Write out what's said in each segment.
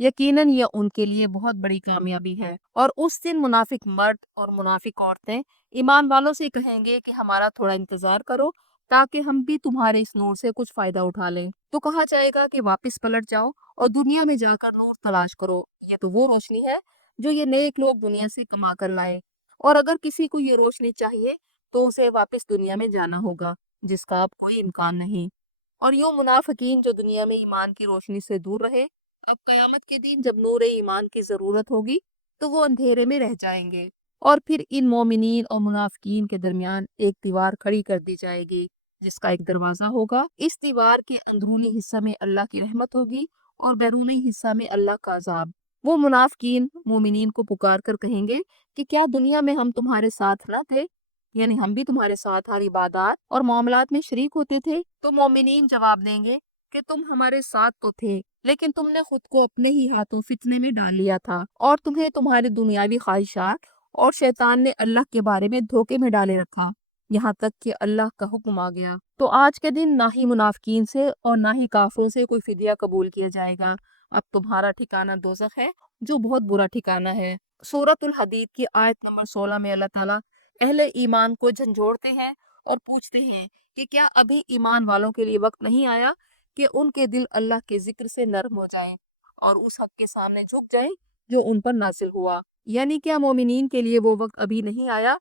یقیناً یہ ان کے لیے بہت بڑی کامیابی ہے۔ اور اس دن منافق مرد اور منافق عورتیں ایمان والوں سے کہیں گے کہ ہمارا تھوڑا انتظار کرو تاکہ ہم بھی تمہارے اس نور سے کچھ فائدہ اٹھا لیں۔ تو کہا جائے گا کہ واپس پلٹ جاؤ اور دنیا میں جا کر نور تلاش کرو، یہ تو وہ روشنی ہے جو یہ نیک لوگ دنیا سے کما کر لائے، اور اگر کسی کو یہ روشنی چاہیے تو اسے واپس دنیا میں جانا ہوگا جس کا اب کوئی امکان نہیں۔ اور یوں منافقین جو دنیا میں ایمان کی روشنی سے دور رہے، اب قیامت کے دن جب نور ایمان کی ضرورت ہوگی تو وہ اندھیرے میں رہ جائیں گے، اور پھر ان مومنین اور منافقین کے درمیان ایک دیوار کھڑی کر دی جائے گی جس کا ایک دروازہ ہوگا۔ اس دیوار کے اندرونی حصہ میں اللہ کی رحمت ہوگی اور بیرونی حصہ میں اللہ کا عذاب۔ وہ منافقین مومنین کو پکار کر کہیں گے کہ کیا دنیا میں ہم تمہارے ساتھ نہ تھے، یعنی ہم بھی تمہارے ساتھ ہر عبادات اور معاملات میں شریک ہوتے تھے؟ تو مومنین جواب دیں گے کہ تم ہمارے ساتھ تو تھے، لیکن تم نے خود کو اپنے ہی ہاتھوں فتنے میں ڈال لیا تھا، اور تمہیں تمہارے دنیاوی خواہشات اور شیطان نے اللہ کے بارے میں دھوکے میں ڈالے رکھا، یہاں تک کہ اللہ کا حکم آ گیا۔ تو آج کے دن نہ ہی منافقین سے اور نہ ہی کافروں سے کوئی فدیہ قبول کیا جائے گا، اب تمہارا ٹھکانہ دوزخ ہے جو بہت برا ٹھکانہ ہے۔ سورۃ الحدید کی آیت نمبر 16 میں اللہ تعالیٰ اہل ایمان کو جھنجھوڑتے ہیں اور پوچھتے ہیں کہ کیا ابھی ایمان والوں کے لیے وقت نہیں آیا کہ ان کے دل اللہ کے ذکر سے نرم ہو جائیں اور اس حق کے سامنے جھک جائیں جو ان پر نازل ہوا؟ یعنی کیا مومنین کے لیے وہ وقت ابھی نہیں آیا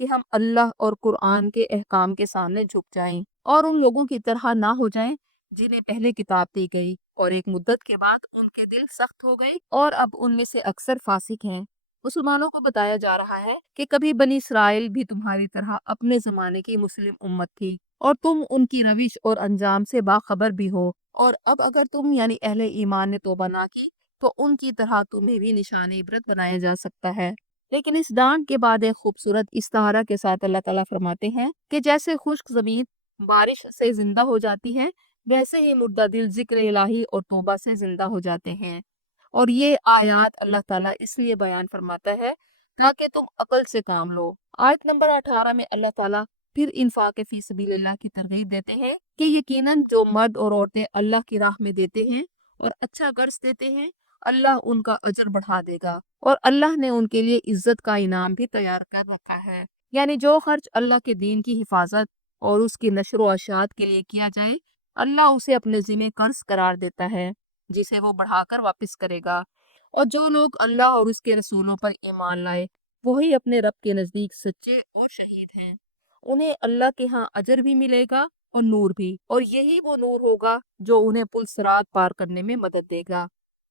کہ ہم اللہ اور قرآن کے احکام کے سامنے جھک جائیں اور ان لوگوں کی طرح نہ ہو جائیں جنہیں پہلے کتاب دی گئی اور ایک مدت کے بعد ان کے دل سخت ہو گئے اور اب ان میں سے اکثر فاسق ہیں؟ مسلمانوں کو بتایا جا رہا ہے کہ کبھی بنی اسرائیل بھی تمہاری طرح اپنے زمانے کی مسلم امت تھی اور تم ان کی روش اور انجام سے باخبر بھی ہو، اور اب اگر تم یعنی اہل ایمان نے توبہ نہ کی تو ان کی طرح تمہیں بھی نشان عبرت بنایا جا سکتا ہے۔ لیکن اس ڈانٹ کے بعد ایک خوبصورت استعارہ کے ساتھ اللہ تعالیٰ فرماتے ہیں کہ جیسے خشک زمین بارش سے زندہ ہو جاتی ہے، ویسے ہی مردہ دل ذکر الہی اور توبہ سے زندہ ہو جاتے ہیں۔ اور یہ آیات اللہ تعالیٰ اس لیے بیان فرماتا ہے تاکہ تم عقل سے کام لو۔ آیت نمبر 18 میں اللہ تعالیٰ پھر انفاق فی سبیل اللہ کی ترغیب دیتے ہیں کہ یقیناً جو مرد اور عورتیں اللہ کی راہ میں دیتے ہیں اور اچھا قرض دیتے ہیں، اللہ ان کا اجر بڑھا دے گا، اور اللہ نے ان کے لیے عزت کا انعام بھی تیار کر رکھا ہے۔ یعنی جو خرچ اللہ کے دین کی حفاظت اور اس کی نشر و اشاعت کے لیے کیا جائے، اللہ اسے اپنے ذمہ قرض قرار دیتا ہے جسے وہ بڑھا کر واپس کرے گا۔ اور جو لوگ اللہ اور اس کے رسولوں پر ایمان لائے وہی اپنے رب کے نزدیک سچے اور شہید ہیں، انہیں اللہ کے ہاں اجر بھی ملے گا اور نور بھی، اور یہی وہ نور ہوگا جو انہیں پل صراط پار کرنے میں مدد دے گا۔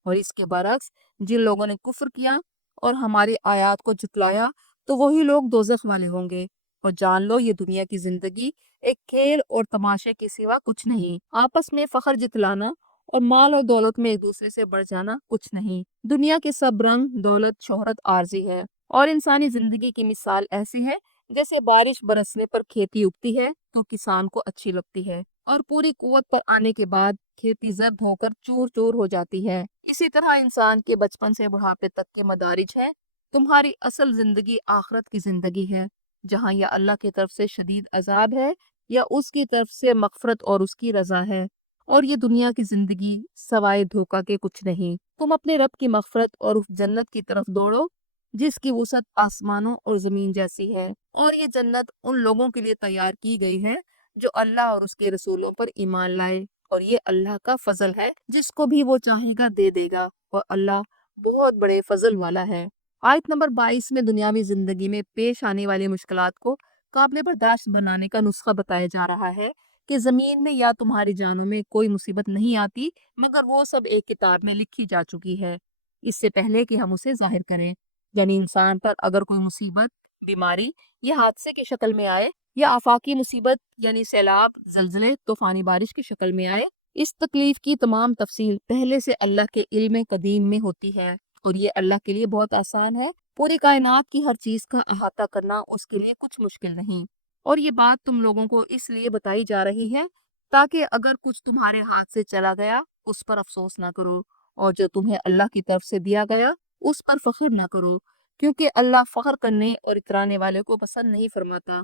اور اس کے برعکس جن لوگوں نے کفر کیا اور ہماری آیات کو جھٹلایا تو وہی لوگ دوزخ والے ہوں گے۔ اور جان لو یہ دنیا کی زندگی ایک کھیل اور تماشے کے سوا کچھ نہیں، آپس میں فخر جتلانا اور مال اور دولت میں ایک دوسرے سے بڑھ جانا کچھ نہیں۔ دنیا کے سب رنگ، دولت، شہرت عارضی ہے، اور انسانی زندگی کی مثال ایسی ہے جیسے بارش برسنے پر کھیتی اگتی ہے تو کسان کو اچھی لگتی ہے، اور پوری قوت پر آنے کے بعد کھیتی زرد ہو کر چور چور ہو جاتی ہے۔ اسی طرح انسان کے بچپن سے بڑھاپے تک کے مدارج ہے۔ تمہاری اصل زندگی آخرت کی زندگی ہے، جہاں یا اللہ کی طرف سے شدید عذاب ہے یا اس کی طرف سے مغفرت اور اس کی رضا ہے، اور یہ دنیا کی زندگی سوائے دھوکہ کے کچھ نہیں۔ تم اپنے رب کی مغفرت اور اس جنت کی طرف دوڑو جس کی وسعت آسمانوں اور زمین جیسی ہے، اور یہ جنت ان لوگوں کے لیے تیار کی گئی ہے جو اللہ اور اس کے رسولوں پر ایمان لائے، اور یہ اللہ کا فضل ہے، جس کو بھی وہ چاہے گا دے دے گا، اور اللہ بہت بڑے فضل والا ہے۔ آیت نمبر 22 میں دنیاوی زندگی میں پیش آنے والی مشکلات کو قابل برداشت بنانے کا نسخہ بتایا جا رہا ہے کہ زمین میں یا تمہاری جانوں میں کوئی مصیبت نہیں آتی مگر وہ سب ایک کتاب میں لکھی جا چکی ہے اس سے پہلے کہ ہم اسے ظاہر کریں۔ یعنی انسان پر اگر کوئی مصیبت، بیماری یا حادثے کی شکل میں آئے، یا آفاقی مصیبت یعنی سیلاب، زلزلے، طوفانی بارش کی شکل میں آئے، اس تکلیف کی تمام تفصیل پہلے سے اللہ کے علم قدیم میں ہوتی ہے، اور یہ اللہ کے لیے بہت آسان ہے۔ پوری کائنات کی ہر چیز کا احاطہ کرنا اس کے لیے کچھ مشکل نہیں، اور یہ بات تم لوگوں کو اس لیے بتائی جا رہی ہے تاکہ اگر کچھ تمہارے ہاتھ سے چلا گیا اس پر افسوس نہ کرو، اور جو تمہیں اللہ کی طرف سے دیا گیا اس پر فخر نہ کرو، کیونکہ اللہ فخر کرنے اور اترانے والے کو پسند نہیں فرماتا۔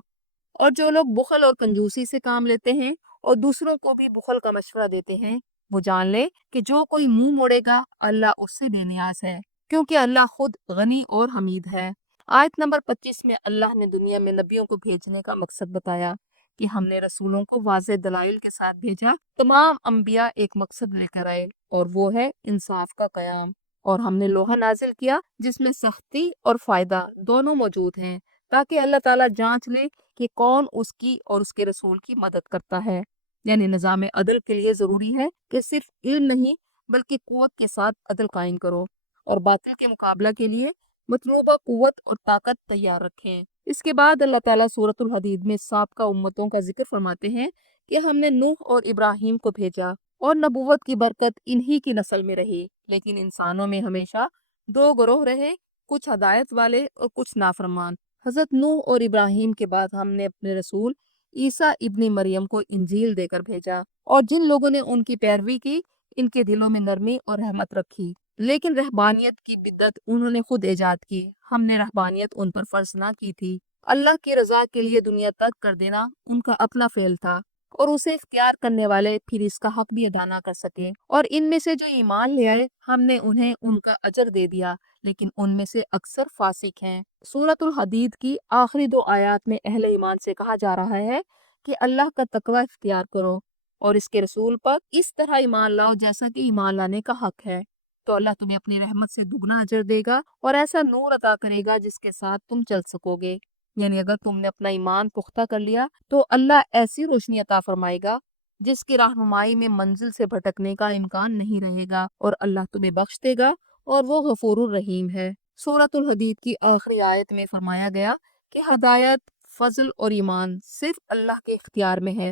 اور جو لوگ بخل اور کنجوسی سے کام لیتے ہیں اور دوسروں کو بھی بخل کا مشورہ دیتے ہیں، وہ جان لے کہ جو کوئی منہ موڑے گا اللہ اس سے بے نیاز ہے، کیونکہ اللہ خود غنی اور حمید ہے۔ آیت نمبر 25 میں اللہ نے دنیا میں نبیوں کو بھیجنے کا مقصد بتایا کہ ہم نے رسولوں کو واضح دلائل کے ساتھ بھیجا۔ تمام انبیاء ایک مقصد لے کر آئے اور وہ ہے انصاف کا قیام، اور ہم نے لوحہ نازل کیا جس میں سختی اور فائدہ دونوں موجود ہیں، تاکہ اللہ تعالیٰ جانچ لے کہ کون اس کی اور اس کے رسول کی مدد کرتا ہے۔ یعنی نظام عدل کے لیے ضروری ہے کہ صرف علم نہیں بلکہ قوت کے ساتھ عدل قائم کرو، اور باطل کے مقابلہ کے لیے مطلوبہ قوت اور طاقت تیار رکھیں۔ اس کے بعد اللہ تعالیٰ سورۃ الحدید میں سابقہ امتوں کا ذکر فرماتے ہیں کہ ہم نے نوح اور ابراہیم کو بھیجا اور نبوت کی برکت انہی کی نسل میں رہی، لیکن انسانوں میں ہمیشہ دو گروہ رہے، کچھ ہدایت والے اور کچھ نافرمان۔ حضرت نوح اور ابراہیم کے بعد ہم نے اپنے رسول عیسیٰ ابن مریم کو انجیل دے کر بھیجا، اور جن لوگوں نے ان کی پیروی کی ان کے دلوں میں نرمی اور رحمت رکھی، لیکن رہبانیت کی بدعت انہوں نے خود ایجاد کی، ہم نے رہبانیت ان پر فرض نہ کی تھی۔ اللہ کی رضا کے لیے دنیا ترک کر دینا ان کا اپنا فعل تھا، اور اسے اختیار کرنے والے پھر اس کا حق بھی ادا نہ کر سکے، اور ان میں سے جو ایمان لے آئے ہم نے انہیں ان کا اجر دے دیا، لیکن ان میں سے اکثر فاسق ہیں۔ سورۃ الحدید کی آخری 2 آیات میں اہل ایمان سے کہا جا رہا ہے کہ اللہ کا تقوی اختیار کرو اور اس کے رسول پر اس طرح ایمان لاؤ جیسا کہ ایمان لانے کا حق ہے، تو اللہ تمہیں اپنی رحمت سے دگنا اجر دے گا اور ایسا نور عطا کرے گا جس کے ساتھ تم چل سکو گے۔ یعنی اگر تم نے اپنا ایمان پختہ کر لیا تو اللہ ایسی روشنی عطا فرمائے گا جس کی رہنمائی میں منزل سے بھٹکنے کا امکان نہیں رہے گا، اور اللہ تمہیں بخش دے گا اور وہ غفور الرحیم ہے۔ سورۃ الحدید کی آخری آیت میں فرمایا گیا کہ ہدایت، فضل اور ایمان صرف اللہ کے اختیار میں ہے،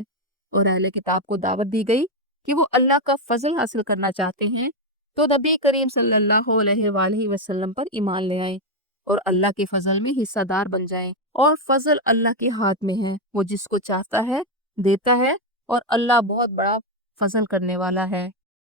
اور اہل کتاب کو دعوت دی گئی کہ وہ اللہ کا فضل حاصل کرنا چاہتے ہیں تو نبی کریم صلی اللہ علیہ وآلہ وسلم پر ایمان لے آئیں اور اللہ کے فضل میں حصہ دار بن جائیں، اور فضل اللہ کے ہاتھ میں ہے، وہ جس کو چاہتا ہے دیتا ہے، اور اللہ بہت بڑا فضل کرنے والا ہے۔